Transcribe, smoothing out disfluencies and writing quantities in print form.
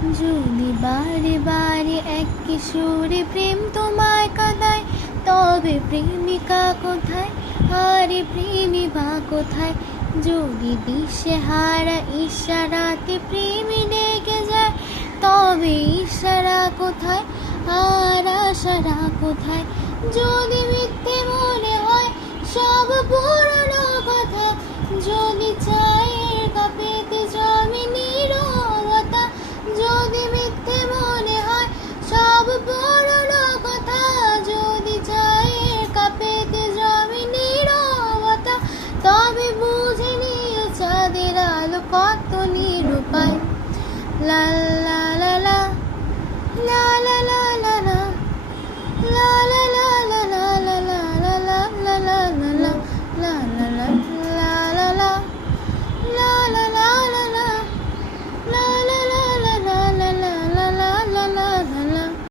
যদি বারে বারে এক কিশোরে প্রেম তোমায় কাঁদায়, তবে প্রেমিকা কোথায়, আরে প্রেমী বা কোথায়? যদি দিশেহারা ইশারাতে প্রেমী ডেকে যায়, তবে ইশারা কোথায় আর আশারা কোথায়? যদি মিথ্যে মনে হয় সব পুরনো কথা, যদি চায়ের কাপেতে জমে নীরবতা, যদি মিথ্যে মনে হয় সব পুরনো কথা, যদি চায়ের কাপেতে জমে নীরবতা, তবে বুঝে নিও চাঁদের আলো কত নিরূপায়। লাল